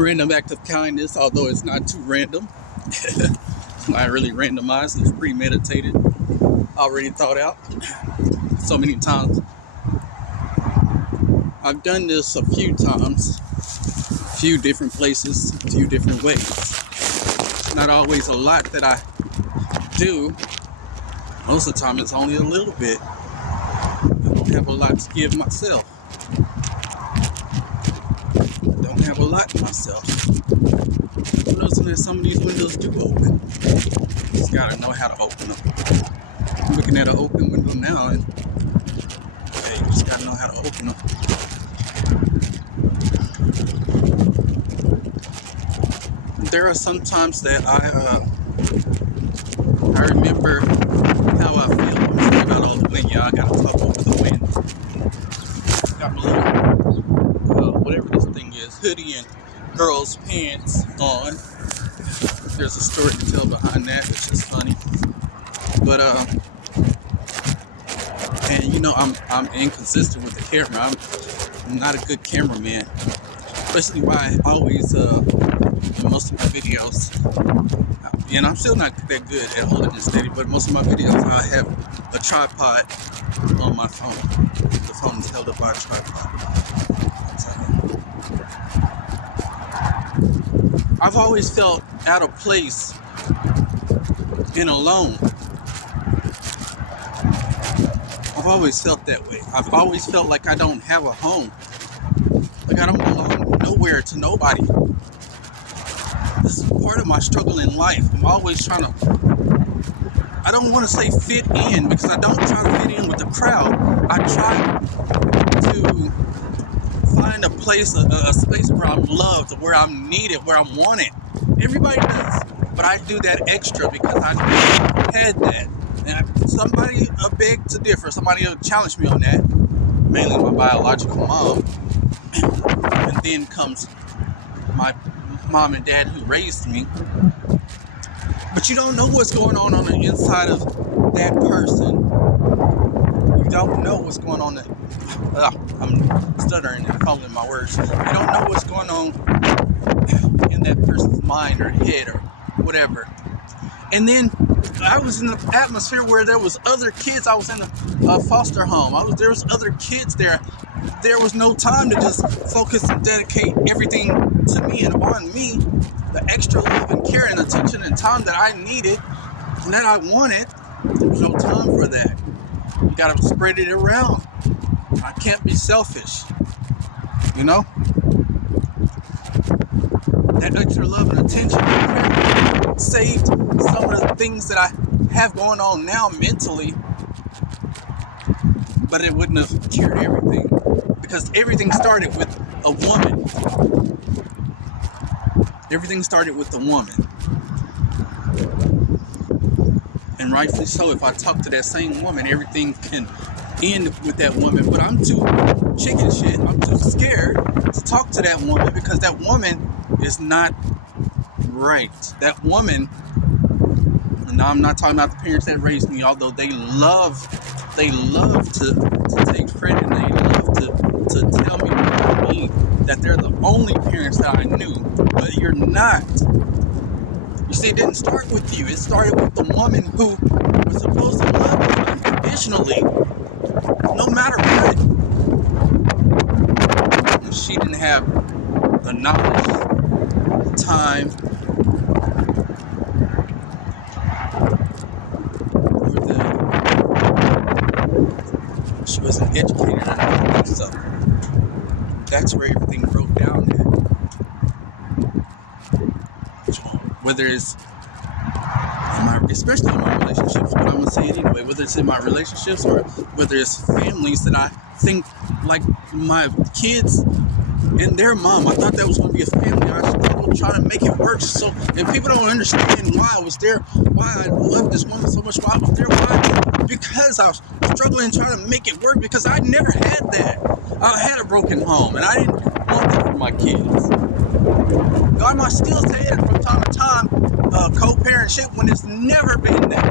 random act of kindness, although it's not too random. It's not really randomized, it's premeditated, already thought out so many times. I've done this a few times, a few different places, a few different ways. Not always a lot that I do. Most of the time it's only a little bit. I don't have a lot to give myself. I don't have a lot myself. Noticing that some of these windows do open. Just gotta know how to open them. I'm looking at an open window now, and you just gotta know how to open them. There are some times that I remember how I feel. I'm sorry about all the wind, y'all. I gotta talk over the wind. Got my little, whatever this thing is, hoodie and girls' pants on. There's a story to tell behind that, which is funny. But and you know, I'm inconsistent with the camera. I'm not a good cameraman. Especially why I always in most of my videos, and I'm still not that good at holding it steady, but most of my videos I have a tripod on my phone. The phone is held up by a tripod. I've always felt out of place and alone. I've always felt that way. I've always felt like I don't have a home. Like I don't belong nowhere to nobody. This is part of my struggle in life. I'm always trying to, I don't want to say fit in, because I don't try to fit in with the crowd. I try to find a place, a space where I'm loved, where I'm needed, where I'm wanted. Everybody does, but I do that extra because I had that. And somebody begged to differ. Somebody challenged me on that, mainly my biological mom. And then comes my mom and dad who raised me. But you don't know what's going on the inside of that person. You don't know what's going on. I'm stuttering and fumbling my words. You don't know what's going on in that person's mind or head or whatever. And then I was in an atmosphere where there was other kids. I was in a foster home. There was other kids there. There was no time to just focus and dedicate everything to me and on me. The extra love and care and attention and time that I needed and that I wanted, there was no time for that. You gotta spread it around. I can't be selfish, you know? That extra love and attention saved some of the things that I have going on now mentally, but it wouldn't have cured everything, because everything started with a woman. Everything started with the woman. And rightfully so, if I talk to that same woman, everything can end with that woman. But I'm too chicken shit. I'm too scared to talk to that woman, because that woman is not right. That woman, and now I'm not talking about the parents that raised me, although they love to take credit, and they love to tell me that they're the only parents that I knew. But you're not. You see, it didn't start with you. It started with the woman who was supposed to love you unconditionally, no matter what. And she didn't have the knowledge, the time, or she wasn't educated enough. So that's where everything broke down at. Whether it's especially in my relationships, but I'm gonna say it anyway, whether it's in my relationships or whether it's families that I think, like my kids and their mom, I thought that was gonna be a family. I was trying to make it work. So, and people don't understand why I was there, why I loved this woman so much, why I was there, why? Because I was struggling trying to make it work, because I never had that. I had a broken home, and I didn't want that for my kids. God might still say it from time to time, co-parentship, when it's never been that.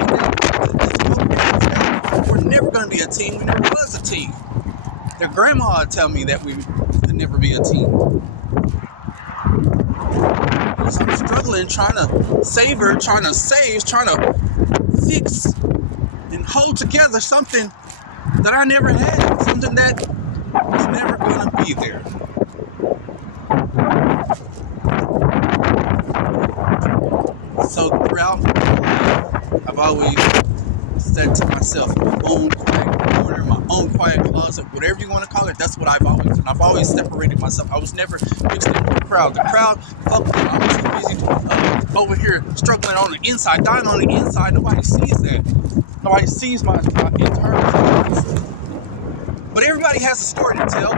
We're never going to be a team. We never was a team. Their grandma would tell me that we could never be a team. So I'm struggling, trying to save her, trying to save, trying to fix and hold together something that I never had, something that was never going to be there. So throughout my life, I've always said to myself, my own quiet corner, my own quiet closet, whatever you want to call it, that's what I've always done. I've always separated myself. I was never mixed in with the crowd. The crowd, fuck them. I'm too busy over here struggling on the inside, dying on the inside. Nobody sees that. Nobody sees my internal struggles. But everybody has a story to tell.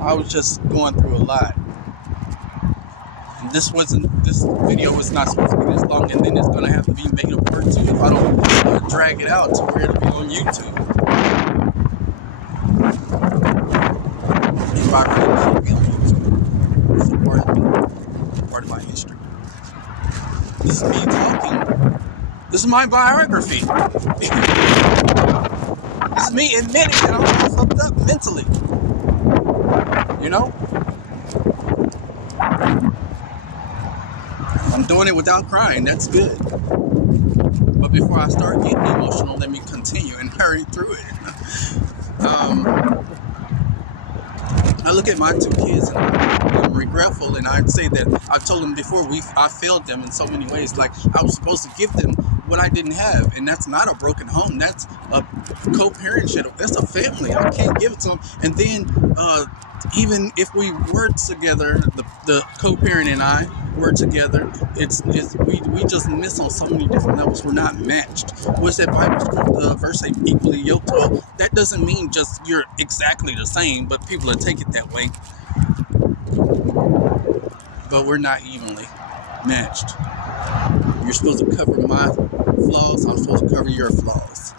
I was just going through a lot. This video was not supposed to be this long, and then it's gonna have to be made a part 2 if I don't drag it out to where it'll be on YouTube. And by right, it should be on YouTube. It's a part of me, part of my history. This is me talking. This is my biography. This is me admitting that I'm fucked up mentally. You know? I'm doing it without crying. That's good. But before I start getting emotional, let me continue and hurry through it. I look at my 2 kids and I'm regretful, and I'd say that I've told them before, I failed them in so many ways. Like, I was supposed to give them what I didn't have, and that's not a broken home. That's a co-parentship. That's a family. I can't give it to them. And then even if we were together, the co-parent and I were together, we just miss on so many different levels. We're not matched. What's that Bible verse say, equally yoked? Well, that doesn't mean just you're exactly the same, but people will take it that way. But we're not evenly matched. You're supposed to cover my flaws, I'm supposed to cover your flaws.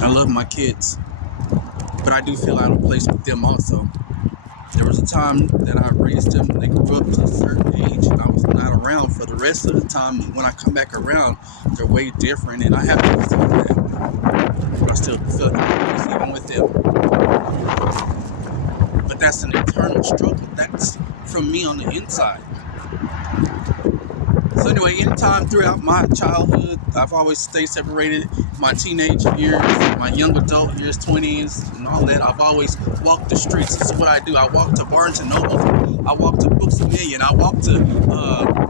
I love my kids, but I do feel out of place with them also. There was a time that I raised them, they grew up to a certain age, and I was not around for the rest of the time. When I come back around, they're way different, and I have to feel that. But I still feel peace even with them. But that's an internal struggle. That's from me on the inside. So anyway, anytime throughout my childhood, I've always stayed separated. My teenage years, my young adult years, 20s, and all that, I've always walked the streets. This is what I do. I walk to Barnes & Noble. I walk to Books A Million. I walk to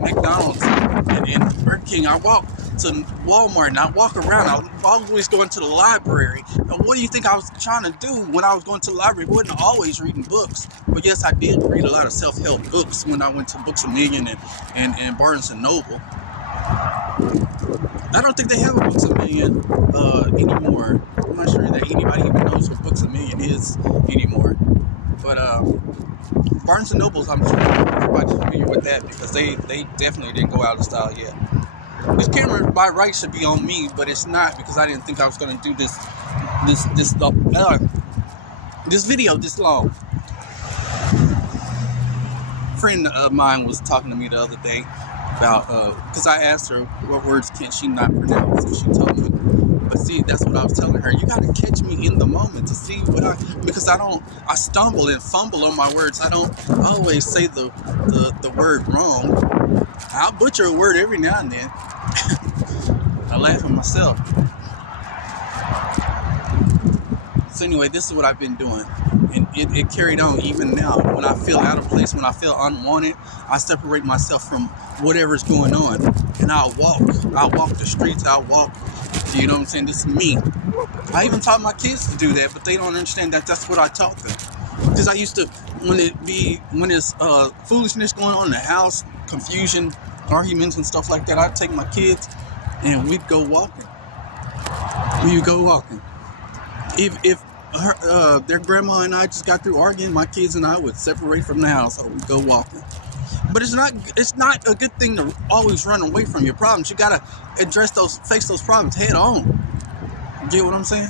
McDonald's and Burger King. I walk to Walmart, and I walk around. I'm always going to the library. Now, what do you think I was trying to do when I was going to the library? I wasn't always reading books. But yes, I did read a lot of self-help books when I went to Books A Million and Barnes & Noble. I don't think they have a Books A Million anymore. I'm not sure that anybody even knows what Books A Million is anymore. But Barnes & Nobles, I'm sure everybody's familiar with that, because they definitely didn't go out of style yet. This camera by right should be on me, but it's not, because I didn't think I was going to do this video this long. A friend of mine was talking to me the other day about, because I asked her what words can she not pronounce, and she told me. But see, that's what I was telling her. You got to catch me in the moment to see what because I stumble and fumble on my words. I don't always say the word wrong. I'll butcher a word every now and then. I laugh at myself. So anyway, this is what I've been doing. And it carried on even now. When I feel out of place, when I feel unwanted, I separate myself from whatever's going on. And I'll walk the streets, I'll walk. You know what I'm saying? This is me. I even taught my kids to do that, but they don't understand that that's what I taught them. Because I used to, when it's foolishness going on in the house, confusion, arguments and stuff like that, I'd take my kids and we'd go walking. If their grandma and I just got through arguing, my kids and I would separate from the house, or we'd go walking. But it's not a good thing to always run away from your problems. You gotta face those problems head on. You get what I'm saying?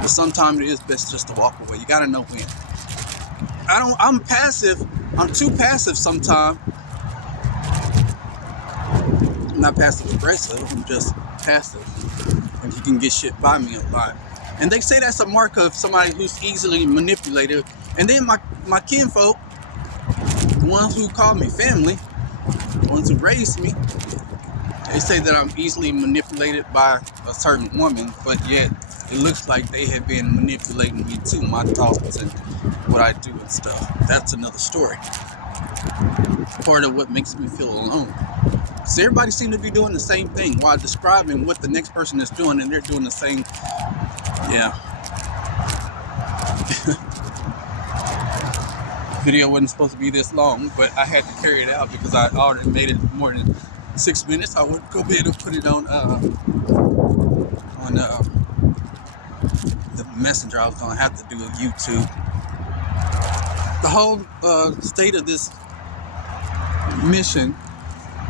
But sometimes it is best just to walk away. You gotta know when. I'm passive. I'm too passive sometimes. I'm not passive aggressive. I'm just passive. and he can get shit by me a lot. And they say that's a mark of somebody who's easily manipulated. And then my kinfolk, the ones who call me family, the ones who raised me, they say that I'm easily manipulated by a certain woman, but yet it looks like they have been manipulating me too, my thoughts and what I do and stuff. That's another story. Part of what makes me feel alone. So everybody seems to be doing the same thing while describing what the next person is doing, and they're doing the same. Yeah. Video wasn't supposed to be this long, but I had to carry it out because I already made it more than 6 minutes. I would go ahead and put it on the messenger. I was gonna have to do a YouTube. The whole state of this mission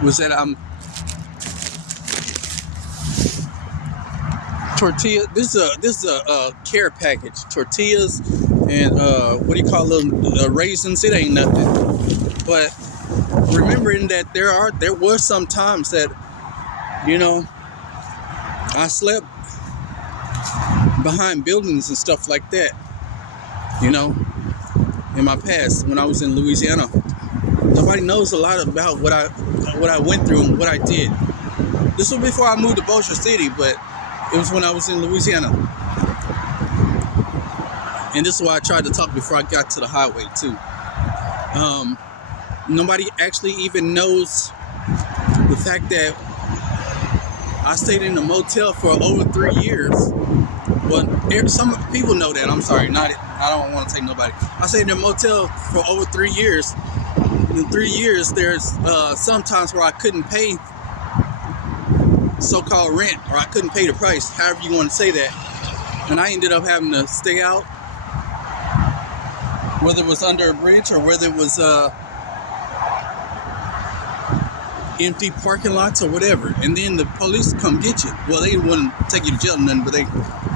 was that I'm tortilla. This is a care package. Tortillas and what do you call them? Raisins. It ain't nothing. But remembering that there were some times that, you know, I slept behind buildings and stuff like that. You know, in my past when I was in Louisiana, nobody knows a lot about what I went through and what I did. This was before I moved to Bossier City, but it was when I was in Louisiana. And this is why I tried to talk before I got to the highway too. Nobody actually even knows the fact that I stayed in a motel for over 3 years. Well, some people know that. I'm sorry, I don't want to take nobody. I stayed in a motel for over 3 years. In 3 years, there's sometimes where I couldn't pay so-called rent, or I couldn't pay the price, however you want to say that. And I ended up having to stay out, whether it was under a bridge or whether it was empty parking lots or whatever. And then the police come get you. Well, they wouldn't take you to jail or nothing, but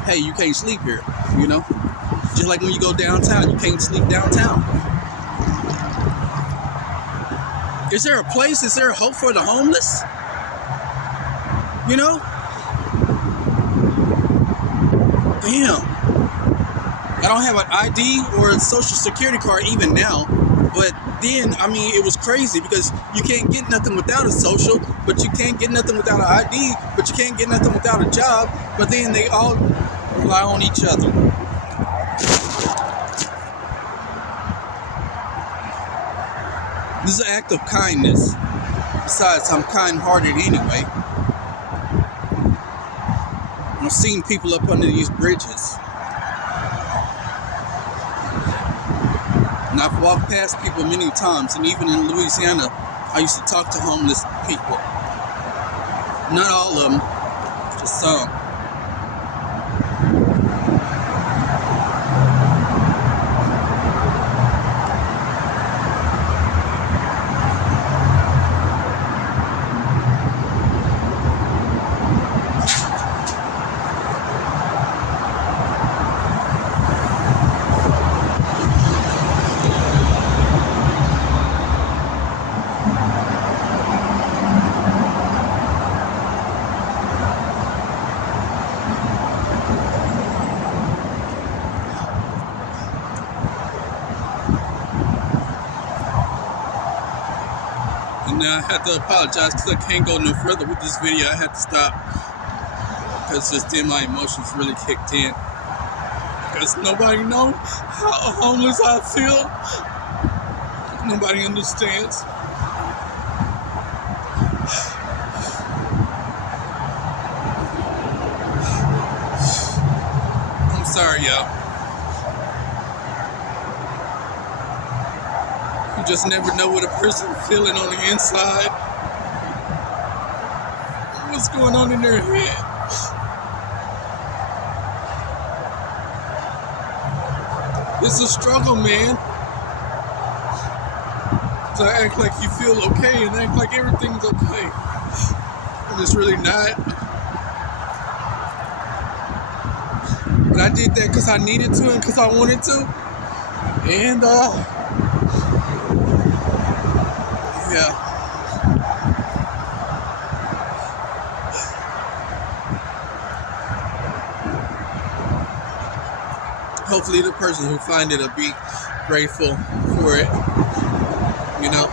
hey, you can't sleep here, you know? Just like when you go downtown, you can't sleep downtown. Is there a place, is there a hope for the homeless? You know? Damn. I don't have an ID or a social security card even now. But then, I mean, it was crazy because you can't get nothing without a social, but you can't get nothing without an ID, but you can't get nothing without a job. But then they all rely on each other. This is an act of kindness. Besides, I'm kind-hearted anyway. I've seen people up under these bridges. And I've walked past people many times, and even in Louisiana, I used to talk to homeless people. Not all of them, just some. And I had to apologize because I can't go no further with this video. I had to stop because just then my emotions really kicked in. Because nobody knows how homeless I feel. Nobody understands. I'm sorry, y'all. You just never know what a person's feeling on the inside. What's going on in their head. It's a struggle, man. To act like you feel okay and act like everything's okay. And it's really not. But I did that because I needed to and because I wanted to. And, yeah. hopefully the person who find it will be grateful for it, you know.